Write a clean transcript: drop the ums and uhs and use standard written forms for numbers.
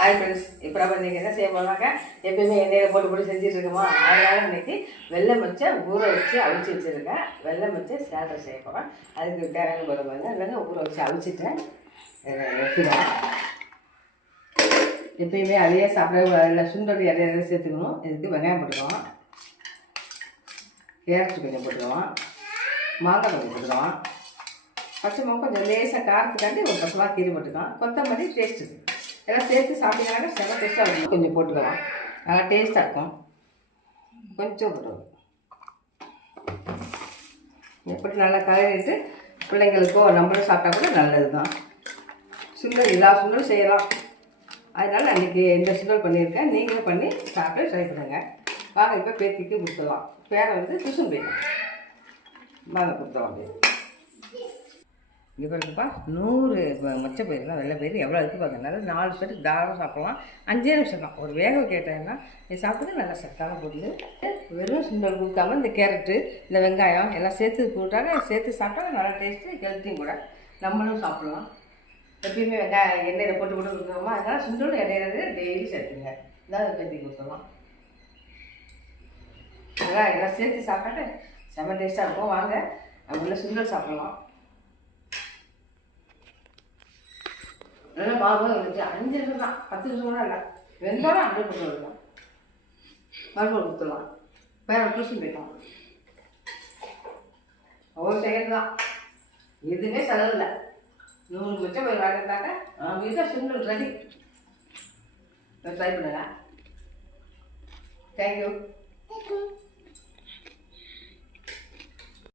Hi friends, இப்போ நம்ம இன்றைக்கி என்ன செய்ய போனாங்க, எப்பயுமே எண்ணெயில் போட்டு செஞ்சுட்டு இருக்கோமா. அதனால் இன்றைக்கி வெள்ளை மச்சை ஊற வச்சு அவிச்சு வச்சுருக்கேன். வெள்ளை மச்சை சேலரை செய்ய போகிறேன். அதுக்கு தேவையான போடுவாங்க இல்லைங்க, ஊற வச்சு அவிச்சிட்டேன் வைக்கிறேன். எப்பயுமே அதையே சாப்பிட இல்லை, சுண்டல் இடையில சேர்த்துக்கணும். இதுக்கு வெங்காயம் போட்டுக்குவோம், கேரட் கொஞ்சம் போட்டுக்குவோம், மாங்காய் கொஞ்சம் போட்டுக்குவோம், பச்சை மிளகா கொஞ்சம் லேசாக காரத்துக்காண்டி ஒரு பச்சமாக கீரை போட்டுக்கலாம், கொத்தமல்லி டேஸ்ட்டு எல்லாம் சேர்த்து சாப்பிட்டீங்கன்னா செம்ம டேஸ்ட்டாக இருக்கும். கொஞ்சம் போட்டுக்கலாம், நல்லா டேஸ்ட்டாக இருக்கும். கொஞ்சம் போட்டுக்கலாம். எப்படி நல்லா கலரிட்டு பிள்ளைங்களுக்கோ நம்மளும் சாப்பிட்டா கூட நல்லது தான். சுண்டல் எல்லா சுண்டலும் செய்யலாம். அதனால் நான் இன்றைக்கி இந்த சுண்டல் பண்ணியிருக்கேன். நீங்களும் பண்ணி சாப்பிட்டு ட்ரை பண்ணுங்கள். வாங்க இப்போ பேத்திக்கு கொடுத்துடலாம். பேரை வந்து டியூஷன் போயிடலாம். வாங்க கொடுத்துடலாம். அப்படியே இங்கே இருக்குப்பா 100 மொச்சை பயிரெலாம் வெள்ளை பயிர் எவ்வளோ இருக்குது பார்த்ததுனால 4 பேருக்கு தாராளம் சாப்பிட்லாம். 5 நிமிஷம் தான். ஒரு வேக கேட்டேன்னா இது சாப்பிட்டு நல்லா சத்தான பொருள். வெறும் சுண்டல் கொடுக்காம இந்த கேரட்டு இந்த வெங்காயம் எல்லாம் சேர்த்து போட்டாங்க. சேர்த்து சாப்பிட்டா நல்லா டேஸ்ட்டு, ஹெல்த்தியும் கூட. நம்மளும் சாப்பிட்லாம். எப்பயுமே வெங்காயம் எண்ணெயில் போட்டு கூட கொடுக்குறோமா, அதனால் சுண்டலும் எண்ணெயில் டெய்லி சேர்த்துங்க. இதான் பேத்தி கொடுத்துடலாம். வெங்காயம் எல்லாம் சேர்த்து சாப்பிட்டாட்டு செம்ம டேஸ்ட்டாக இருக்கும். வாங்க நம்மள சுண்டல் சாப்பிட்லாம். நல்லா பாருங்க, இருந்துச்சு 5 நிமிஷம் தான், 10 நிமிஷம் கூட இல்லை. வெந்தாலும் அப்படியே கொண்டு வரலாம். மறுபடியும் கொடுத்துடலாம். வேற டியூஷன் போயிட்டோம். ஒரு செகண்ட் தான், எதுவுமே செலவு இல்லை. 100 மச்சம் போய் வாங்கிட்டாக்க வீட்டில் சுண்டல் ரெடி. ட்ரை பண்ணுங்க. தேங்க்யூ.